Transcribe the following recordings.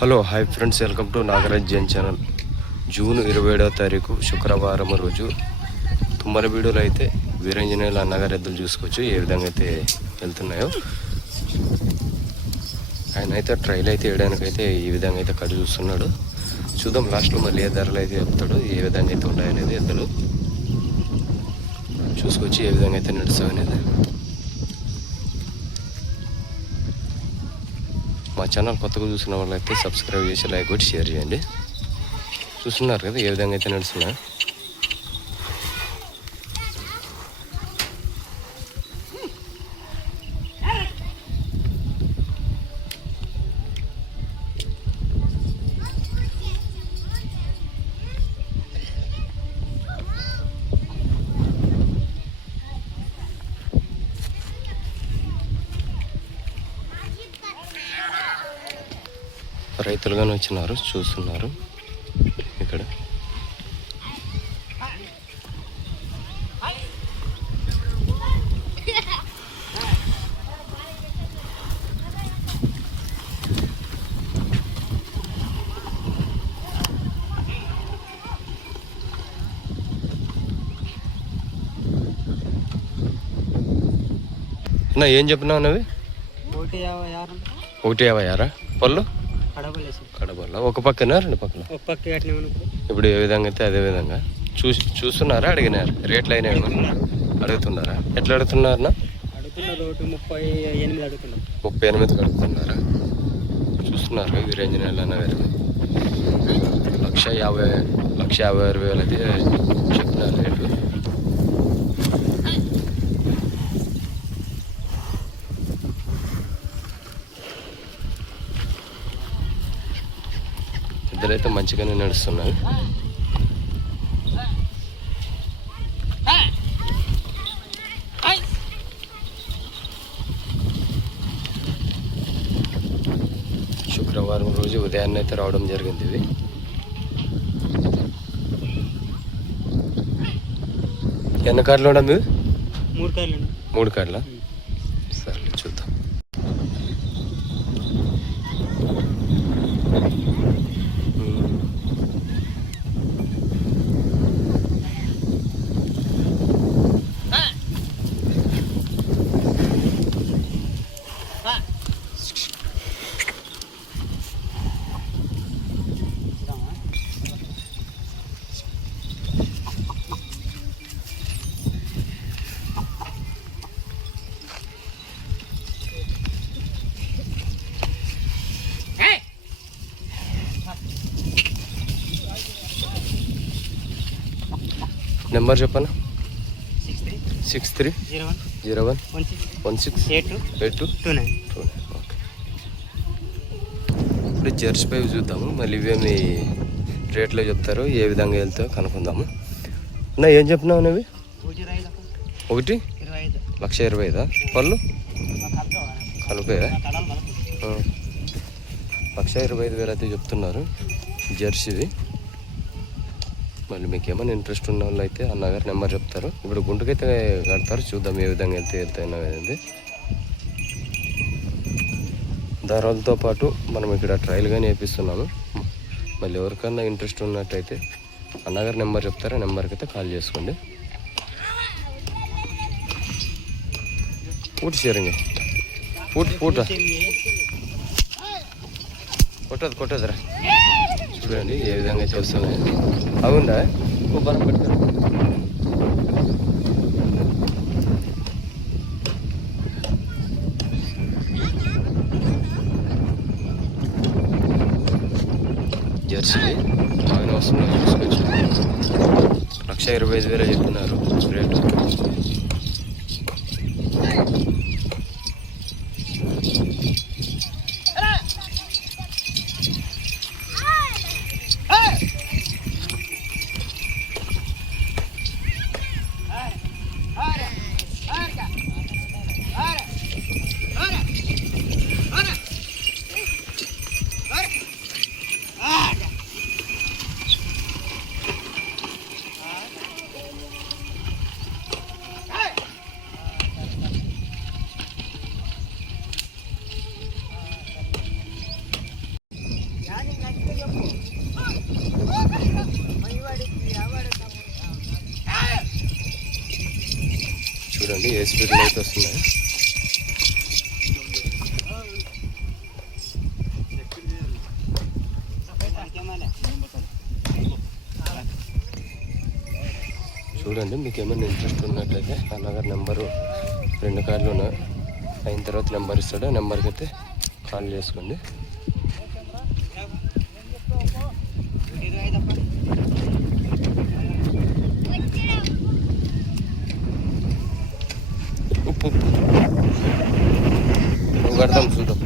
Hello hi friends, welcome to Nagaraj Jain channel. June 27వ తారీఖు శుక్రవారం రోజు తుమ్మలబీడులో అయితే వీరాంజనేయులు అన్నగారి ఎద్దులు చూసుకోవచ్చు ఏ విధంగా అయితే వెళ్తున్నాయో. ఆయన అయితే ట్రైల్ అయితే వేయడానికైతే ఈ విధంగా అయితే కడు చూస్తున్నాడు. చూద్దాం లాస్ట్లో మళ్ళీ ఏ ధరలు అయితే చెప్తాడు, ఏ విధంగా అయితే ఉన్నాయనేది ఎద్దులు చూసుకొచ్చి ఏ విధంగా అయితే నడుస్తావు అనేది. మా ఛానల్ కొత్తగా చూసిన వాళ్ళైతే సబ్స్క్రైబ్ చేసి లైక్ కొట్టి షేర్ చేయండి. చూస్తున్నారు కదా ఏ విధంగా అయితే నడుస్తున్నా. రైతులుగానే వచ్చినారు, చూస్తున్నారు ఇక్కడ. అన్న ఏం చెప్పినావు అన్నవి? 156 పళ్ళు కడబల్ల. ఒక పక్కన రెండు పక్కన ఇప్పుడు ఏ విధంగా అయితే అదే విధంగా చూస్తున్నారా? అడిగినారు రేట్లు అయినా అడుగుతున్నారా? ఎట్లా అడుగుతున్నారా? 38 అడుగుతున్నారా? చూస్తున్నారు వీరాంజనేయులు అన్న గారు 1,56,000 అయితే చెప్తున్నారు రేట్లు. ఇద్దరైతే మంచిగానే నడుస్తున్నారు. శుక్రవారం రోజు ఉదయాన్నే అయితే రావడం జరిగింది. ఇవి ఎన్ని కార్లు ఉండవు? ఇవి 3 కార్లా? సరే చూద్దాం. నెంబర్ చెప్పనా? 63011682. ఓకే, ఇప్పుడు జెర్సీ పై చూద్దాము. మళ్ళీ ఇవేమి రేట్లో చెప్తారు, ఏ విధంగా వెళ్తాయో కనుక్కుందాము. నా ఏం చెప్పినావు అవి? 1,25,000 పళ్ళు కలిపే 1,25,000 అయితే చెప్తున్నారు జెర్సీవి. మళ్ళీ మీకు ఏమైనా ఇంట్రెస్ట్ ఉన్న వాళ్ళు అయితే అన్నగారు నెంబర్ చెప్తారు. ఇప్పుడు గుంటుకైతే కడతారు, చూద్దాం ఏ విధంగా వెళ్తాయి. ధరలతో పాటు మనం ఇక్కడ ట్రయల్ కానీ వేపిస్తున్నాము. మళ్ళీ ఎవరికన్నా ఇంట్రెస్ట్ ఉన్నట్టయితే అన్నగారు నెంబర్ చెప్తారు, ఆ నెంబర్కి అయితే కాల్ చేసుకోండి. పూట షేరింగ్ కొట్టదురా. చూడండి ఏ విధంగా చేస్తున్నాయి. అవుందా బలం పెడతారు. జెర్సీ బాగానే వస్తున్నాయి, చూసుకోవచ్చు. 1,25,000 చెప్తున్నారు రేటు. చూడండి ఏ స్పీడ్లో అయితే వస్తున్నాయి. చూడండి మీకు ఏమైనా ఇంట్రెస్ట్ ఉన్నట్లయితే అన్నగారు నెంబరు 2 కార్లు ఉన్నాయి. అయిన తర్వాత నెంబర్ ఇస్తాడు, ఆ నెంబర్కి అయితే కాల్ చేసుకోండి. ఉప్పు నువ్వు కడతాం చూద్దాం.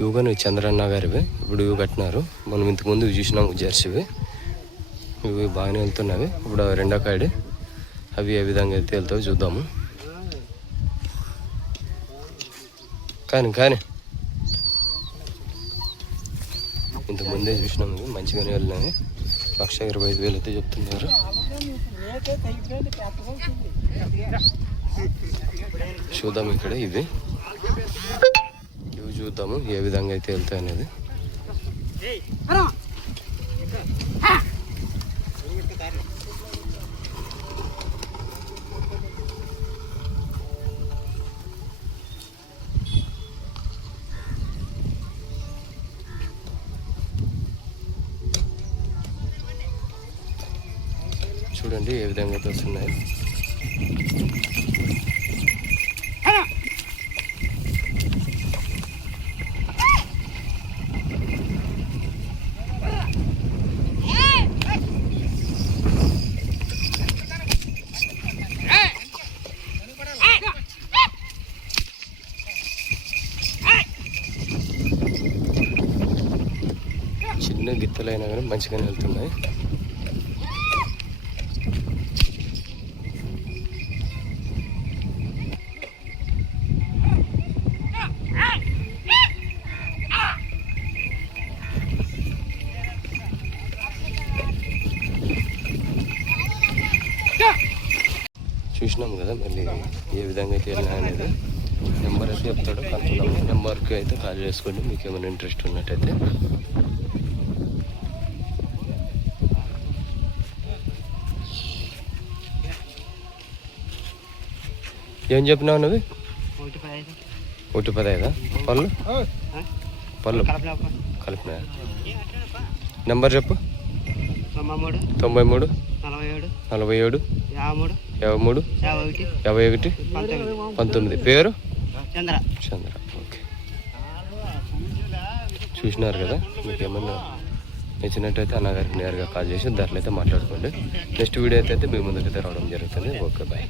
ఇవిగాను చంద్రన్న గారివి ఇప్పుడు ఇవి కట్టినారు. మనం ఇంతకుముందు ఇవి చూసినాము జెర్సీవి. ఇవి బాగానే వెళ్తున్నవి. ఇప్పుడు రెండో కాడి అవి ఏ విధంగా అయితే వెళ్తావో చూద్దాము. కానీ ఇంతకుముందే చూసినాము, ఇవి మంచిగానే వెళ్ళినాయి. 1,25,000 అయితే చెప్తున్నారు. చూద్దాం ఇక్కడ ఇవి చూద్దాము ఏ విధంగా అయితే వెళ్తాయి అనేది. చూడండి ఏ విధంగా అయితే వస్తున్నాయి. చిన్న గిత్తలైనా కానీ మంచిగానే వెళ్తున్నాయి. చూసినాం కదా మళ్ళీ ఏ విధంగా అయితే వెళ్ళినా అనేది. నెంబర్ అయితే చెప్తాడు, కనుక్కున్నాము. నెంబర్కి అయితే కాల్ చేసుకోండి మీకు ఏమైనా ఇంట్రెస్ట్ ఉన్నట్టయితే. ఏం చెప్పినావు నువ్వు? 1,15 పళ్ళు కలిపినా. నెంబర్ చెప్పు. 93 47 53 51 19. పేరు చంద్ర. ఓకే, చూసినారు కదా. మీకు ఏమన్నా నచ్చినట్టయితే అన్నగారికి నేరుగా కాల్ చేసి ధరలు అయితే మాట్లాడుకోండి. నెక్స్ట్ వీడియో అయితే మీ ముందుకైతే రావడం జరుగుతుంది. Okay, bye.